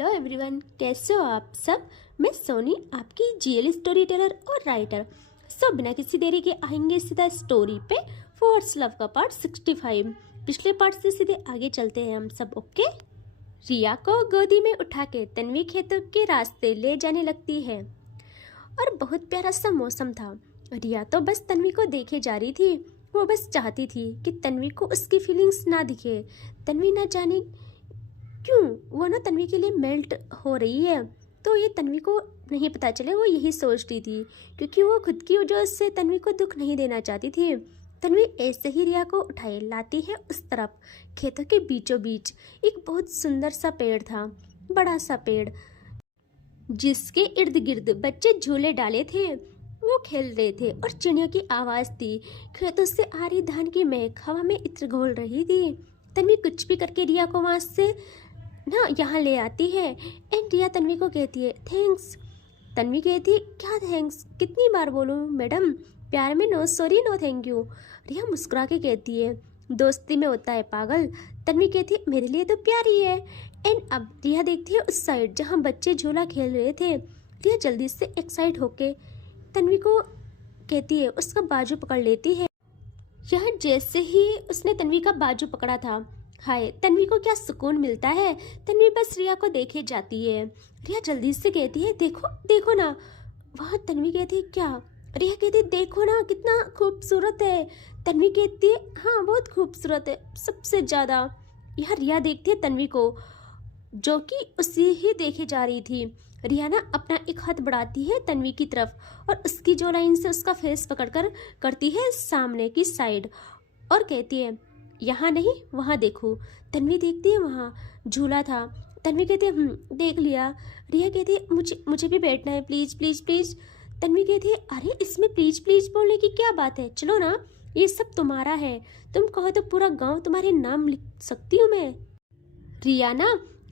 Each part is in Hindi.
हेलो एवरीवन, कैसे हो आप सब। मैं सोनी, आपकी जीएल स्टोरी टेलर और राइटर। बिना किसी देरी के आएंगे सीधा स्टोरी पे। फोर्स लव का पार्ट 65। पिछले पार्ट से सीधे आगे चलते हैं हम सब। ओके। रिया को गोदी में उठा के तन्वी खेतों के रास्ते ले जाने लगती है और बहुत प्यारा सा मौसम था। रिया तो बस तन्वी को देखे जा रही थी। वो बस चाहती थी कि तन्वी को उसकी फीलिंग्स ना दिखे। तन्वी ना जाने क्यों वो ना तन्वी के लिए मेल्ट हो रही है, तो ये तन्वी को नहीं पता चले। वो यही सोचती थी क्योंकि वो खुद की वजह से तन्वी को दुख नहीं देना चाहती थी। तन्वी ऐसे ही रिया को उठाए लाती है उस तरफ। खेतों के बीचों बीच एक बहुत सुंदर सा पेड़ था, बड़ा सा पेड़ जिसके इर्द गिर्द बच्चे झूले डाले थे। वो खेल रहे थे और चिड़ियों की आवाज़ थी। खेतों से आ रही धान की महक हवा में इत्र घोल रही थी। तन्वी कुछ भी करके रिया को वहाँ से ना यहाँ ले आती है। एंड रिया तन्वी को कहती है थैंक्स। तन्वी कहती है क्या थैंक्स, कितनी बार बोलूँ मैडम, प्यार में no sorry no thank you. Riya मुस्कुरा के कहती है दोस्ती में होता है पागल। तन्वी कहती है मेरे लिए तो प्यार ही है। एंड अब रिया देखती है उस साइड जहाँ बच्चे झूला खेल रहे थे। रिया जल्दी से एक्साइट होके तन्वी को कहती है, उसका बाजू पकड़ लेती है। यहाँ जैसे ही उसने तन्वी का बाजू पकड़ा था, हाय तन्वी को क्या सुकून मिलता है। तन्वी बस रिया को देखे जाती है। रिया जल्दी से कहती है देखो देखो ना। वहाँ तन्वी कहती है क्या। रिया कहती है देखो ना कितना खूबसूरत है। तन्वी कहती है हाँ बहुत खूबसूरत है, सबसे ज़्यादा। यहाँ रिया देखती है तन्वी को जो कि उसी ही देखे जा रही थी। रिया ना अपना एक हाथ बढ़ाती है तन्वी की तरफ और उसकी जो लाइन से उसका फेस पकड़कर करती है सामने की साइड और कहती है यहाँ नहीं वहाँ देखो। तन्वी देखती है वहाँ झूला था। तन्वी कहती है देख लिया। रिया कहती है मुझे भी बैठना है, प्लीज़ प्लीज़ प्लीज़। तन्वी कहती है अरे इसमें प्लीज़ प्लीज़ बोलने की क्या बात है, चलो ना, ये सब तुम्हारा है। तुम कहो तो पूरा गांव तुम्हारे नाम लिख सकती हूँ मैं। रिया ना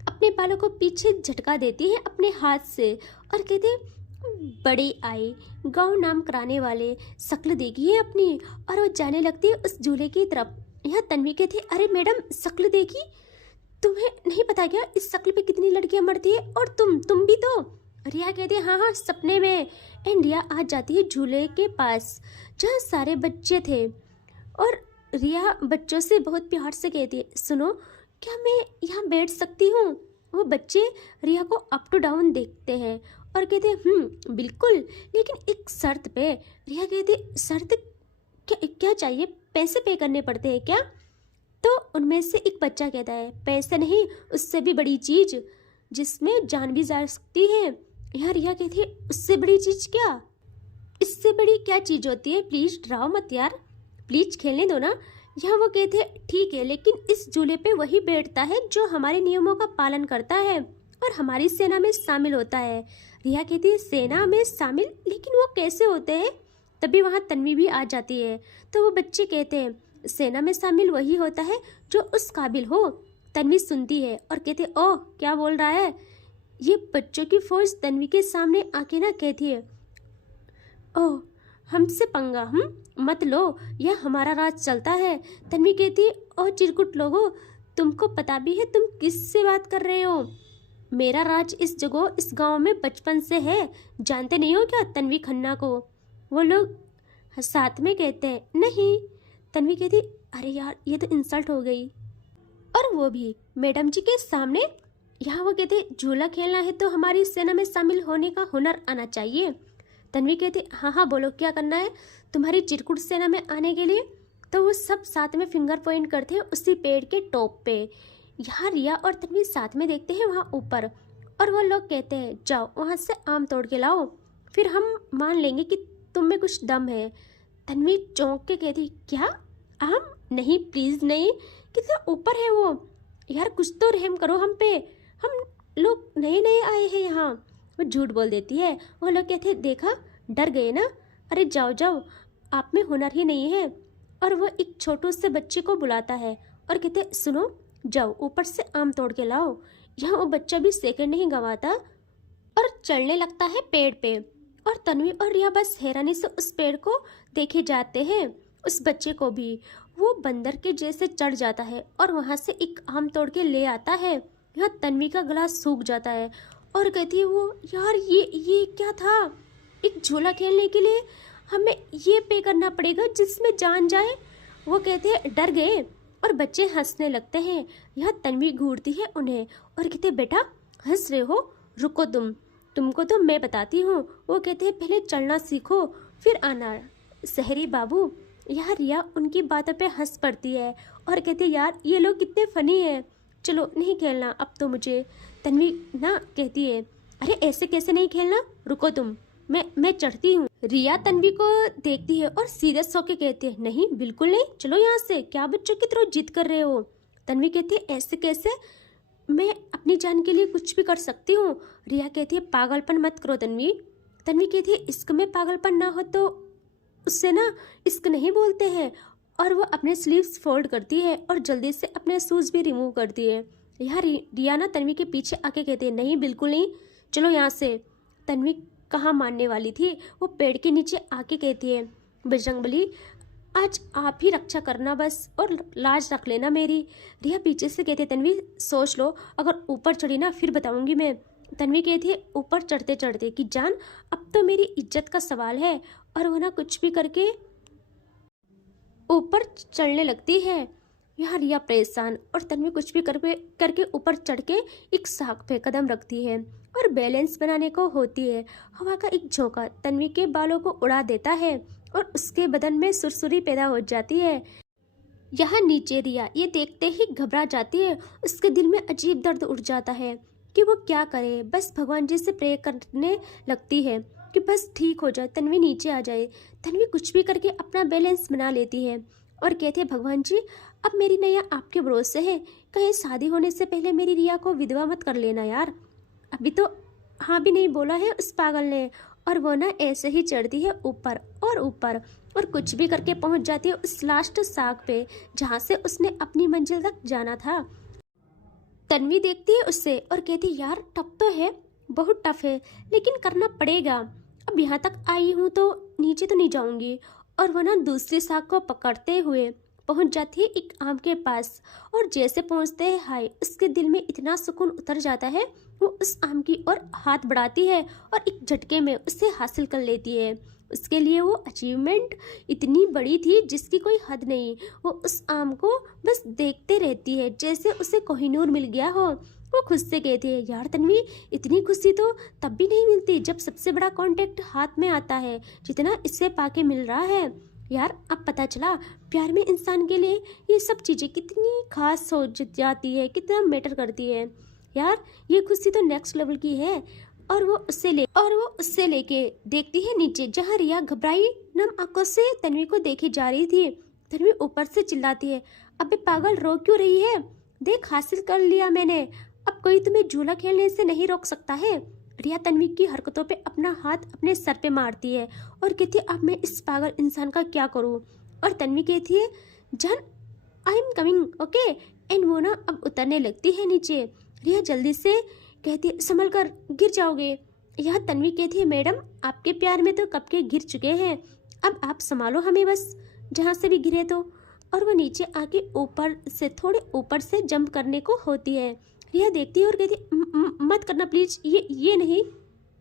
अपने बालों को पीछे झटका देती है अपने हाथ से और कहते बड़े आए गांव नाम कराने वाले, शक्ल देखी है अपनी। और वो जाने लगती है उस झूले की तरफ। यहाँ तन्वी कहती है अरे मैडम शक्ल देखी, तुम्हें नहीं पता क्या इस शक्ल पे कितनी लड़कियां मरती है, और तुम भी तो। रिया कहती है हाँ हाँ सपने में। एंड रिया आ जाती है झूले के पास जहाँ सारे बच्चे थे और रिया बच्चों से बहुत प्यार से कहती है सुनो क्या मैं यहाँ बैठ सकती हूँ। वो बच्चे रिया को अप टू डाउन देखते हैं और कहते हैं बिल्कुल, लेकिन एक शर्त पे। रिया कहती शर्त क्या चाहिए, पैसे पे करने पड़ते हैं क्या। तो उनमें से एक बच्चा कहता है पैसे नहीं, उससे भी बड़ी चीज़ जिसमें जान भी जा सकती है। यहाँ रिया कहती है उससे बड़ी चीज़ क्या, इससे बड़ी क्या चीज़ होती है, प्लीज़ डराओ मत यार, प्लीज़ खेलने दो ना। यहाँ वो कहते हैं ठीक है, लेकिन इस झूले पे वही बैठता है जो हमारे नियमों का पालन करता है और हमारी सेना में शामिल होता है। रिया कहती है सेना में शामिल, लेकिन वो कैसे होते हैं। तभी वहाँ तन्वी भी आ जाती है। तो वो बच्चे कहते हैं सेना में शामिल वही होता है जो उस काबिल हो। तन्वी सुनती है और कहते ओह क्या बोल रहा है। ये बच्चों की फौज तन्वी के सामने आके ना कहती है ओह हमसे पंगा मत लो, यह हमारा राज चलता है। तन्वी कहती है ओह चिरकुट लोगो, तुमको पता भी है तुम किससे बात कर रहे हो। मेरा राज इस जगह इस गांव में बचपन से है, जानते नहीं हो क्या तन्वी खन्ना को। वो लोग साथ में कहते हैं नहीं। तन्वी कहती अरे यार ये तो इंसल्ट हो गई, और वो भी मैडम जी के सामने। यहाँ वो कहते झूला खेलना है तो हमारी सेना में शामिल होने का हुनर आना चाहिए। तन्वी कहती हाँ हाँ बोलो क्या करना है तुम्हारी चिरकुट सेना में आने के लिए। तो वो सब साथ में फिंगर पॉइंट करते हैं उसी पेड़ के टॉप पे। यहाँ रिया और तन्वी साथ में देखते हैं वहाँ ऊपर, और वो लोग कहते हैं जाओ वहाँ से आम तोड़ के लाओ, फिर हम मान लेंगे कि तुम में कुछ दम है। तन्वी चौंक के कहती क्या आम, नहीं प्लीज़ नहीं, कितना ऊपर है वो, यार कुछ तो रहम करो हम पे, हम लोग नए नए आए हैं यहाँ। वो झूठ बोल देती है। वो लोग कहते देखा डर गए ना, अरे जाओ जाओ आप में हुनर ही नहीं है। और वो एक छोटू से बच्चे को बुलाता है और कहते सुनो जाओ ऊपर से आम तोड़ के लाओ। यहाँ वो बच्चा भी सेकंड नहीं गंवाता और चढ़ने लगता है पेड़ पे। और तन्वी और रिया बस हैरानी से उस पेड़ को देखे जाते हैं। उस बच्चे को भी वो बंदर के जैसे चढ़ जाता है और वहाँ से एक आम तोड़ के ले आता है। यहाँ तन्वी का गला सूख जाता है और कहती है वो यार ये क्या था, एक झूला खेलने के लिए हमें ये पे करना पड़ेगा जिसमें जान जाए। वो कहते हैं डर गए और बच्चे हंसने लगते हैं। यहाँ तन्वी घूरती है उन्हें और कहते बेटा हंस रहे हो, रुको तुमको तो मैं बताती हूँ। वो कहते हैं पहले चलना सीखो फिर आना शहरी बाबू। यहाँ रिया उनकी बातों पे हंस पड़ती है और कहती है यार ये लोग कितने फनी है, चलो नहीं खेलना अब तो मुझे। तन्वी ना कहती है अरे ऐसे कैसे नहीं खेलना, रुको तुम, मैं चढ़ती हूँ। रिया तन्वी को देखती है और सीरियस होके कहती है नहीं बिल्कुल नहीं, चलो यहाँ से, क्या बच्चों की तरह जिद कर रहे हो। तन्वी कहती है ऐसे कैसे, मैं अपनी जान के लिए कुछ भी कर सकती हूँ। रिया कहती है पागलपन मत करो तन्वी। तन्वी कहती है इश्क में पागलपन ना हो तो उससे ना इश्क नहीं बोलते हैं। और वो अपने स्लीव्स फोल्ड करती है और जल्दी से अपने शूज़ भी रिमूव करती है। यहाँ रिया ना तन्वी के पीछे आके कहती है नहीं बिल्कुल नहीं, चलो यहाँ से। तन्वी कहाँ मानने वाली थी, वो पेड़ के नीचे आके कहती है बजरंगबली आज आप ही रक्षा करना बस और लाज रख लेना मेरी। रिया पीछे से कहती है तन्वी सोच लो, अगर ऊपर चढ़ी ना फिर बताऊंगी मैं। तन्वी कहती है ऊपर चढ़ते चढ़ते कि जान अब तो मेरी इज्जत का सवाल है। और वो ना कुछ भी करके ऊपर चढ़ने लगती है। यहाँ रिया परेशान और तन्वी कुछ भी करके ऊपर चढ़ के एक साख पे कदम रखती है और बैलेंस बनाने को होती है। हवा का एक झोंका तन्वी के बालों को उड़ा देता है और उसके बदन में सुरसुरी पैदा हो जाती है। यहाँ नीचे रिया ये देखते ही घबरा जाती है, उसके दिल में अजीब दर्द उठ जाता है कि वो क्या करे। बस भगवान जी से प्रे करने लगती है कि बस ठीक हो जाए, तन्वी नीचे आ जाए। तन्वी कुछ भी करके अपना बैलेंस बना लेती है और कहती है भगवान जी अब मेरी नैया आपके भरोसे है, कहीं शादी होने से पहले मेरी रिया को विधवा मत कर लेना यार। अभी तो हाँ भी नहीं बोला है उस पागल ने। और वो ना ऐसे ही चढ़ती है ऊपर और कुछ भी करके पहुंच जाती है उस लास्ट साख पे जहाँ से उसने अपनी मंजिल तक जाना था। तन्वी देखती है उससे और कहती यार टफ तो है, बहुत टफ है, लेकिन करना पड़ेगा। अब यहाँ तक आई हूँ तो नीचे तो नहीं जाऊंगी। और वो ना दूसरी साख को पकड़ते हुए पहुंच जाती है एक आम के पास और जैसे पहुंचते हैं हाय उसके दिल में इतना सुकून उतर जाता है। वो उस आम की ओर हाथ बढ़ाती है और एक झटके में उसे हासिल कर लेती है। उसके लिए वो अचीवमेंट इतनी बड़ी थी जिसकी कोई हद नहीं। वो उस आम को बस देखते रहती है जैसे उसे कोहिनूर मिल गया हो। वो खुद से कहती है यार तन्वी इतनी खुशी तो तब भी नहीं मिलती जब सबसे बड़ा कॉन्टेक्ट हाथ में आता है जितना इससे पाके मिल रहा है। यार अब पता चला प्यार में इंसान के लिए ये सब चीज़ें कितनी खास हो जाती है, कितना मैटर करती है। यार ये खुशी तो नेक्स्ट लेवल की है। और वो उससे लेके देखती है नीचे जहाँ रिया घबराई नम आंखों से तन्वी को देखे जा रही थी। तन्वी ऊपर से चिल्लाती है अबे पागल रो क्यों रही है, देख हासिल कर लिया मैंने, अब कोई तुम्हें झूला खेलने से नहीं रोक सकता है। रिया तन्वी की हरकतों पे अपना हाथ अपने सर पे मारती है और कहती है अब मैं इस पागल इंसान का क्या करूं। और तन्वी कहती है जान I am coming okay. And वो ना अब उतरने लगती है नीचे। रिया जल्दी से कहती है संभल कर गिर जाओगे। यह तन्वी कहती है मैडम आपके प्यार में तो कब के गिर चुके हैं, अब आप संभालो हमें बस जहाँ से भी गिरे तो। और वो नीचे आके थोड़े ऊपर से जंप करने को होती है। रिया देखती है और कहती है मत करना प्लीज, ये नहीं।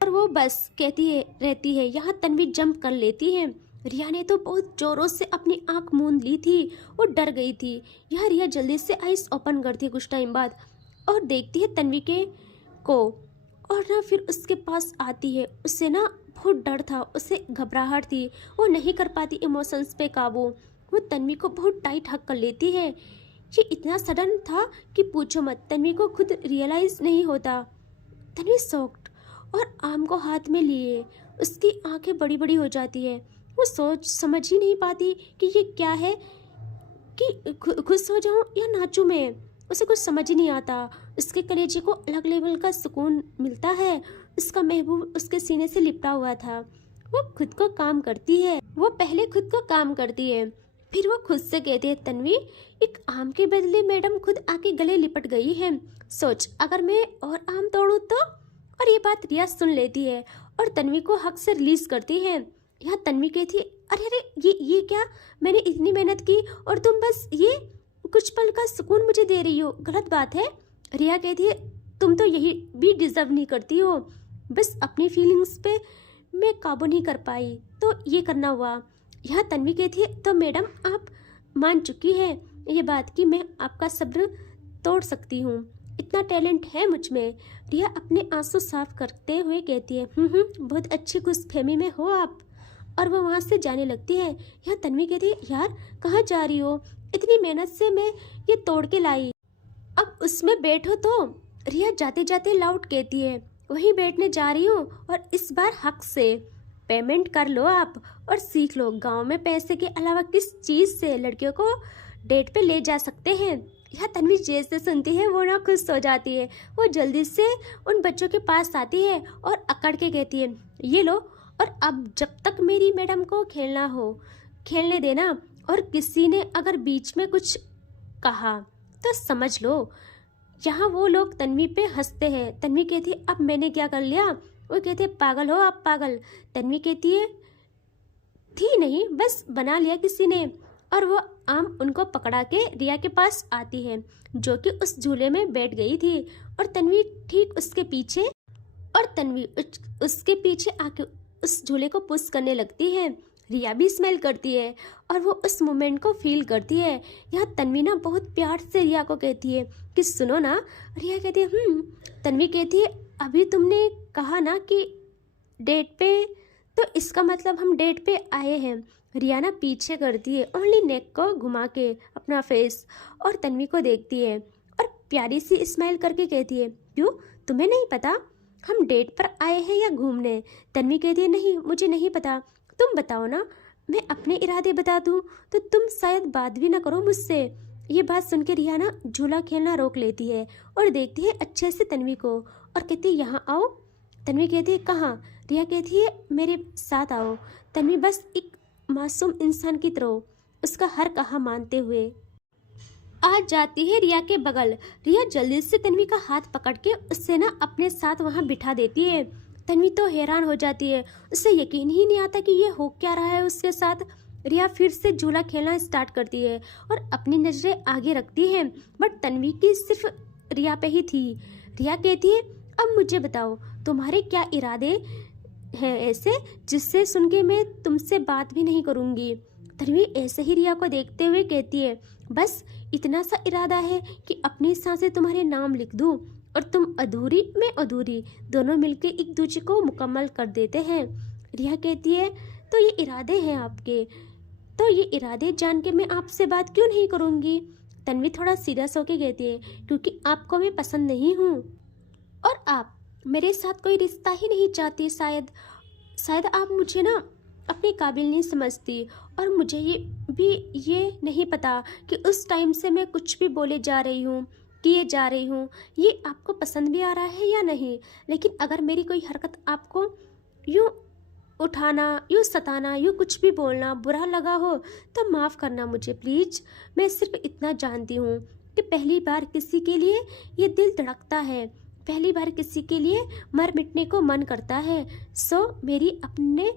और वो बस कहती रहती है। यहाँ तन्वी जंप कर लेती है। रिया ने तो बहुत जोरों से अपनी आंख मूंद ली थी, वो डर गई थी। यहाँ रिया जल्दी से आइस ओपन करती है कुछ टाइम बाद और देखती है तन्वी को और ना फिर उसके पास आती है। उससे ना बहुत डर था, उसे घबराहट थी, वो नहीं कर पाती इमोशंस पे काबू। वो तन्वी को बहुत टाइट हक कर लेती है। ये इतना सडन था कि पूछो मत, तन्वी को खुद रियलाइज नहीं होता। तन्वी शॉक्ड और आम को हाथ में लिए उसकी आंखें बड़ी बड़ी हो जाती है। वो समझ ही नहीं पाती कि ये क्या है, कि खुश हो जाऊं या नाचूं मैं, उसे कुछ समझ ही नहीं आता। उसके कलेजे को अलग लेवल का सुकून मिलता है। उसका महबूब उसके सीने से लिपटा हुआ था। वो खुद को काम करती है, वो पहले खुद को काम करती है, फिर वो खुद से कहती है तन्वी एक आम के बदले मैडम खुद आके गले लिपट गई है, सोच अगर मैं और आम तोड़ूं तो। और ये बात रिया सुन लेती है और तन्वी को हक से रिलीज करती है। यहाँ तन्वी कहती है अरे अरे ये क्या, मैंने इतनी मेहनत की और तुम बस ये कुछ पल का सुकून मुझे दे रही हो, गलत बात है। रिया कहती है तुम तो यही भी डिजर्व नहीं करती हो, बस अपनी फीलिंग्स पे मैं काबू नहीं कर पाई तो ये करना हुआ। यहाँ तन्वी कहती है तो मैडम आप मान चुकी है ये बात कि मैं आपका सब्र तोड़ सकती हूँ, इतना टैलेंट है मुझ में। रिया अपने आंसू साफ करते हुए कहती है बहुत अच्छी खुशफहमी में हो आप, और वो वहाँ से जाने लगती है। यहाँ तन्वी कहती है यार कहाँ जा रही हो, इतनी मेहनत से मैं ये तोड़ के लाई, अब उसमें बैठो तो। रिया जाते जाते लाउड कहती है वहीं बैठने जा रही हूँ, और इस बार हक से पेमेंट कर लो आप और सीख लो गांव में पैसे के अलावा किस चीज़ से लड़कियों को डेट पे ले जा सकते हैं। यह तन्वी जैसे सुनती है वो ना खुश हो जाती है, वो जल्दी से उन बच्चों के पास आती है और अकड़ के कहती है ये लो, और अब जब तक मेरी मैडम को खेलना हो खेलने देना, और किसी ने अगर बीच में कुछ कहा तो समझ लो। यहाँ वो लोग तन्वी पे हंसते हैं। तन्वी कहती है अब मैंने क्या कर लिया, वो कहते हैं पागल हो आप पागल। तन्वी कहती है थी नहीं बस बना लिया किसी ने, और वो आम उनको पकड़ा के रिया के पास आती है जो कि उस झूले में बैठ गई थी, और तन्वी ठीक उसके पीछे, और तन्वी उसके पीछे आके उस झूले को पुश करने लगती है। रिया भी स्मेल करती है और वो उस मोमेंट को फील करती है। यहाँ तन्वी ना बहुत प्यार से रिया को कहती है कि सुनो ना। रिया कहती है तन्वी कहती है अभी तुमने कहा ना कि डेट पे, तो इसका मतलब हम डेट पे आए हैं। रिया ना पीछे करती है ओनली नेक को घुमा के अपना फेस, और तन्वी को देखती है और प्यारी सी स्माइल करके कहती है क्यों तुम्हें नहीं पता हम डेट पर आए हैं या घूमने। तन्वी कहती है नहीं मुझे नहीं पता, तुम बताओ ना, मैं अपने इरादे बता दूं तो तुम शायद बात भी ना करो मुझसे। ये बात सुन के रिया ना झूला खेलना रोक लेती है और देखती है अच्छे से तन्वी को, और कहती है यहाँ आओ। तन्वी कहती है कहाँ। रिया कहती है मेरे साथ आओ। तन्वी बस एक मासूम इंसान की तरह उसका हर कहा मानते हुए आ जाती है रिया के बगल। रिया जल्दी से तन्वी का हाथ पकड़ के उससे ना अपने साथ वहाँ बिठा देती है। तन्वी तो हैरान हो जाती है, उसे यकीन ही नहीं आता कि ये हो क्या रहा है उसके साथ। रिया फिर से झूला खेलना स्टार्ट करती है और अपनी नजरें आगे रखती है, बट तन्वी की सिर्फ रिया पे ही थी। रिया कहती है अब मुझे बताओ तुम्हारे क्या इरादे हैं ऐसे जिससे सुन के मैं तुमसे बात भी नहीं करूँगी। तन्वी ऐसे ही रिया को देखते हुए कहती है बस इतना सा इरादा है कि अपनी सांसें तुम्हारे नाम लिख दूं और तुम अधूरी मैं अधूरी दोनों मिलकर एक दूसरे को मुकम्मल कर देते हैं। रिया कहती है तो ये इरादे हैं आपके, तो ये इरादे जान के मैं आपसे बात क्यों नहीं करूँगी। तन्वी थोड़ा सीरियस होके कहती है क्योंकि आपको मैं पसंद नहीं हूँ और आप मेरे साथ कोई रिश्ता ही नहीं चाहती। शायद आप मुझे ना अपने काबिल नहीं समझती, और मुझे ये नहीं पता कि उस टाइम से मैं कुछ भी बोले जा रही हूँ किए जा रही हूँ ये आपको पसंद भी आ रहा है या नहीं। लेकिन अगर मेरी कोई हरकत आपको यूँ उठाना यूँ सताना यूँ कुछ भी बोलना बुरा लगा हो तो माफ़ करना मुझे प्लीज़। मैं सिर्फ इतना जानती हूँ कि पहली बार किसी के लिए ये दिल धड़कता है, पहली बार किसी के लिए मर मिटने को मन करता है। सो मेरी अपने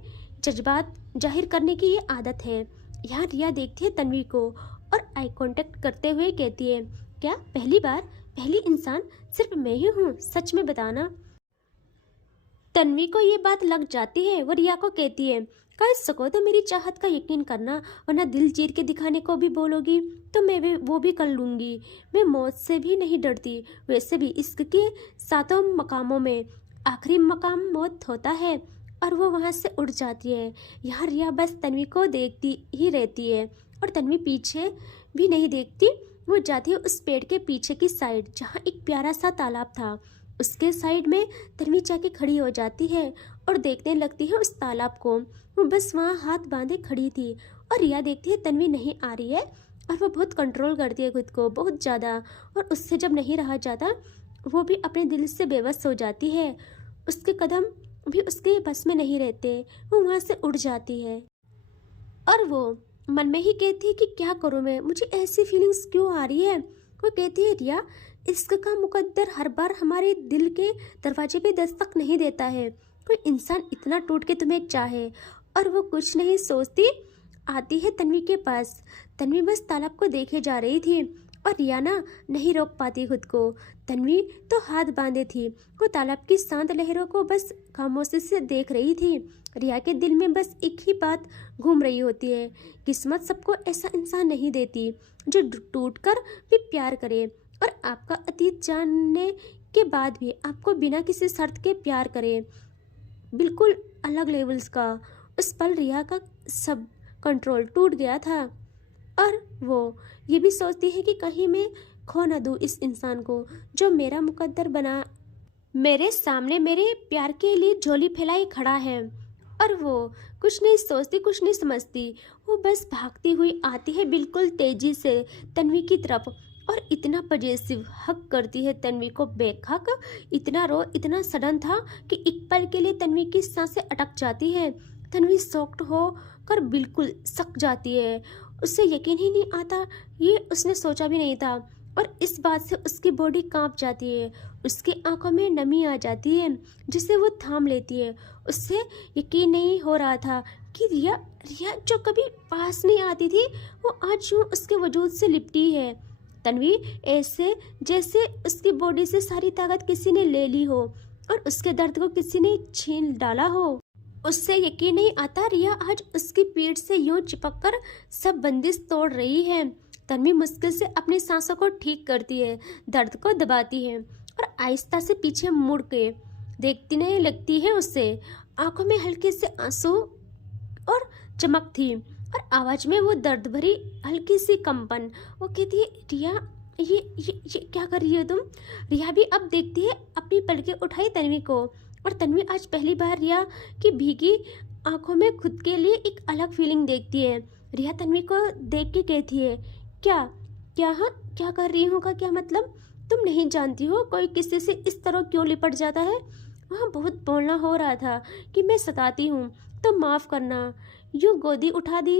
जज्बात जाहिर करने की ये आदत है। यहाँ रिया देखती है तन्वी को और आई कांटेक्ट करते हुए कहती है क्या पहली बार पहली इंसान सिर्फ मैं ही हूँ, सच में बताना। तन्वी को ये बात लग जाती है, वो रिया को कहती है कर सको तो मेरी चाहत का यकीन करना, वरना दिल चीर के दिखाने को भी बोलोगी तो मैं भी वो भी कर लूँगी। मैं मौत से भी नहीं डरती, वैसे भी इश्क के सातों मकामों में आखिरी मकाम मौत होता है। और वो वहाँ से उड़ जाती है। यहाँ रिया बस तन्वी को देखती ही रहती है और तन्वी पीछे भी नहीं देखती। वो जाती है उस पेड़ के पीछे की साइड जहाँ एक प्यारा सा तालाब था, उसके साइड में तन्वी जाके खड़ी हो जाती है और देखने लगती है उस तालाब को। वो बस वहाँ हाथ बांधे खड़ी थी और रिया देखती है तन्वी नहीं आ रही है, और वो बहुत कंट्रोल करती है खुद को बहुत ज़्यादा, और उससे जब नहीं रहा जाता वो भी अपने दिल से बेबस हो जाती है। उसके कदम भी उसके बस में नहीं रहते, वो वहाँ से उड़ जाती है और वो मन में ही कहती है कि क्या करूँ मैं, मुझे ऐसी फीलिंग्स क्यों आ रही है। वो कहती है रिया इश्क का मुकद्दर हर बार हमारे दिल के दरवाजे पे दस्तक नहीं देता है। कोई इंसान इतना टूट के तुम्हें चाहे, और वो कुछ नहीं सोचती आती है तन्वी के पास। तन्वी बस तालाब को देखे जा रही थी और रिया ना नहीं रोक पाती खुद को। तन्वी तो हाथ बांधे थी, वो तालाब की शांत लहरों को बस खामोशी से देख रही थी। रिया के दिल में बस एक ही बात घूम रही होती है, किस्मत सबको ऐसा इंसान नहीं देती जो टूट कर भी प्यार करे, और आपका अतीत जानने के बाद भी आपको बिना किसी शर्त के प्यार करे, बिल्कुल अलग लेवल्स का। उस पल रिया का सब कंट्रोल टूट गया था, और वो ये भी सोचती है कि कहीं मैं खो ना दूँ इस इंसान को जो मेरा मुकद्दर बना, मेरे सामने मेरे प्यार के लिए झोली फैलाई खड़ा है। और वो कुछ नहीं सोचती, कुछ नहीं समझती, वो बस भागती हुई आती है बिल्कुल तेजी से तन्वी की तरफ, और इतना पजेसिव हक करती है तन्वी को बेखक। इतना रो इतना सडन था कि एक पल के लिए तन्वी की सांसें अटक जाती है। तन्वी शॉक्ड हो कर बिल्कुल सक जाती है, उससे यकीन ही नहीं आता, ये उसने सोचा भी नहीं था। और इस बात से उसकी बॉडी कांप जाती है, उसकी आंखों में नमी आ जाती है जिसे वो थाम लेती है। उससे यकीन नहीं हो रहा था कि रिया रिया जो कभी पास नहीं आती थी, वो आज यूं उसके वजूद से लिपटी है। तन्वी ऐसे जैसे उसकी बॉडी से सारी ताकत किसी ने ले ली हो और उसके दर्द को किसी ने छीन डाला हो। उससे यकीन नहीं आता, रिया आज उसकी पीठ से यूं चिपक कर सब बंदिश तोड़ रही है। तन्वी मुश्किल से अपनी सांसों को ठीक करती है, दर्द को दबाती है और आहिस्ता से पीछे मुड़ के देखती नहीं लगती है उसे। आंखों में हल्के से आंसू और चमक थी, और आवाज में वो दर्द भरी हल्की सी कंपन। वो कहती है, रिया ये क्या कर रही हो तुम? रिया भी अब देखती है, अपनी पलकें उठाई तन्वी को, और तन्वी आज पहली बार रिया की भीगी आंखों में खुद के लिए एक अलग फीलिंग देखती है। रिया तन्वी को देख के कहती है, क्या क्या हाँ क्या कर रही हूँ का क्या मतलब? तुम नहीं जानती हो कोई किसी से इस तरह क्यों लिपट जाता है? वहाँ बहुत बोलना हो रहा था कि मैं सताती हूँ तो माफ़ करना, यूँ गोदी उठा दी,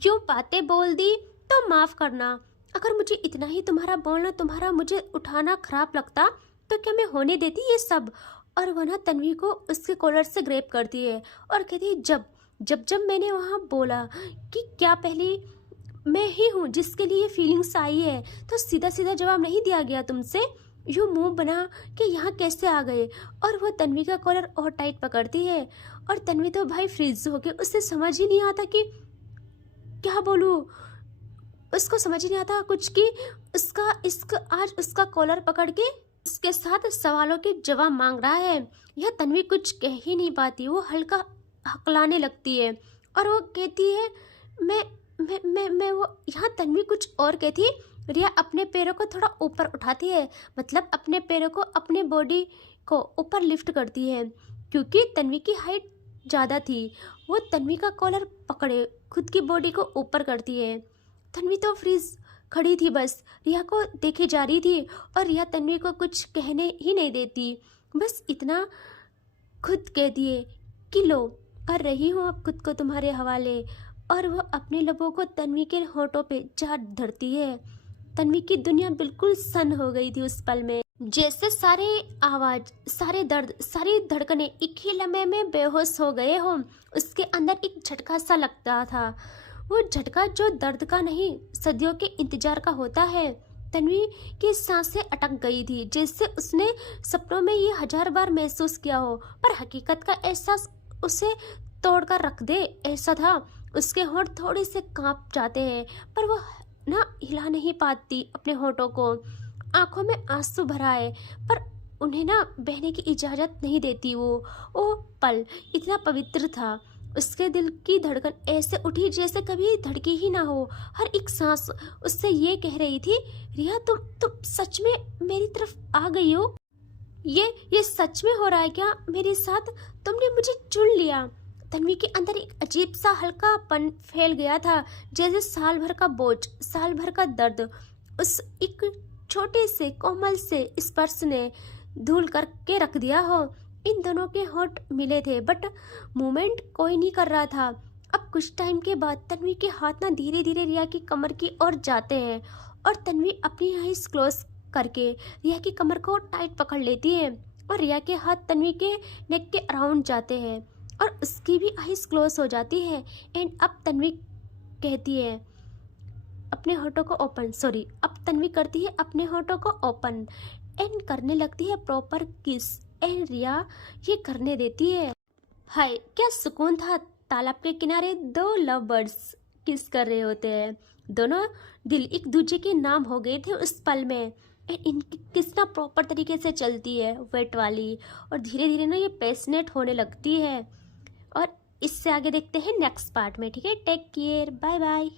यूँ बातें बोल दी तो माफ़ करना। अगर मुझे इतना ही तुम्हारा बोलना, तुम्हारा मुझे उठाना खराब लगता तो क्या मैं होने देती ये सब? और वह ना तन्वी को उसके कॉलर से ग्रेप करती है और कहती है, जब जब जब मैंने वहाँ बोला कि क्या पहले मैं ही हूँ जिसके लिए फीलिंग्स आई है, तो सीधा सीधा जवाब नहीं दिया गया तुमसे? यूँ मुंह बना कि यहाँ कैसे आ गए? और वो तन्वी का कॉलर और टाइट पकड़ती है, और तन्वी तो भाई फ्रीज हो गई, उससे समझ ही नहीं आता कि क्या बोलूँ। उसको समझ ही नहीं आता कुछ कि उसका इश्क आज उसका कॉलर पकड़ के उसके साथ सवालों के जवाब मांग रहा है। यह तन्वी कुछ कह ही नहीं पाती, वो हल्का हकलाने लगती है और वो कहती है, मैं वो। यहाँ तन्वी कुछ और कहती, रिया अपने पैरों को थोड़ा ऊपर उठाती है, मतलब अपने पैरों को अपने बॉडी को ऊपर लिफ्ट करती है, क्योंकि तन्वी की हाइट ज़्यादा थी। वो तन्वी का कॉलर पकड़े खुद की बॉडी को ऊपर करती है। तन्वी तो फ्रीज खड़ी थी, बस रिया को देखे जा रही थी, और रिया तन्वी को कुछ कहने ही नहीं देती, बस इतना खुद कहती है कि लो कर रही हूँ अब खुद को तुम्हारे हवाले। और वो अपने लबों को तन्वी के होठों पे जा धरती है। तन्वी की दुनिया बिल्कुल सन हो गई थी उस पल में, जैसे सारे आवाज, सारे दर्द, सारी धड़कने एक ही लम्हे में बेहोश हो गए हो। उसके अंदर एक झटका सा लगता था, वो झटका जो दर्द का नहीं, सदियों के इंतजार का होता है। तन्वी की सांसें अटक गई थी, जैसे उसने सपनों में ये 1000 बार महसूस किया हो, पर हकीकत का एहसास उसे तोड़कर रख दे ऐसा था। उसके होंठ थोड़े से कांप जाते हैं, पर वो ना हिला नहीं पाती अपने होठों को। आंखों में आंसू भरा है, पर उन्हें ना बहने की इजाज़त नहीं देती। वो पल इतना पवित्र था। उसके दिल की धड़कन ऐसे उठी जैसे कभी धड़की ही ना हो। हर एक सांस उससे ये कह रही थी, रिया तुम सच में मेरी तरफ आ गई हो? ये सच में हो रहा है क्या मेरे साथ? तुमने मुझे चुन लिया। तन्वी के अंदर एक अजीब सा हल्कापन फैल गया था, जैसे साल भर का बोझ, साल भर का दर्द उस एक छोटे से कोमल से स्पर्श ने धूल करके रख दिया हो। इन दोनों के होंठ मिले थे, बट मूवमेंट कोई नहीं कर रहा था। अब कुछ टाइम के बाद तन्वी के हाथ ना धीरे धीरे रिया की कमर की ओर जाते हैं, और तन्वी अपनी आईज क्लोज करके रिया की कमर को टाइट पकड़ लेती है, और रिया के हाथ तन्वी के नेक के अराउंड जाते हैं, और उसकी भी आईज क्लोज हो जाती है। एंड अब तन्वी कहती है, अपने होठों को ओपन, सॉरी, अब तन्वी करती है अपने होठों को ओपन एंड करने लगती है प्रॉपर किस एंड रिया ये करने देती है। हाय क्या सुकून था, तालाब के किनारे दो लव बर्ड्स किस कर रहे होते हैं, दोनों दिल एक दूसरे के नाम हो गए थे उस पल में। एंड इनकी किस ना प्रॉपर तरीके से चलती है वेट वाली, और धीरे धीरे ना ये पैशनेट होने लगती है। और इससे आगे देखते हैं नेक्स्ट पार्ट में, ठीक है। Take care, bye bye.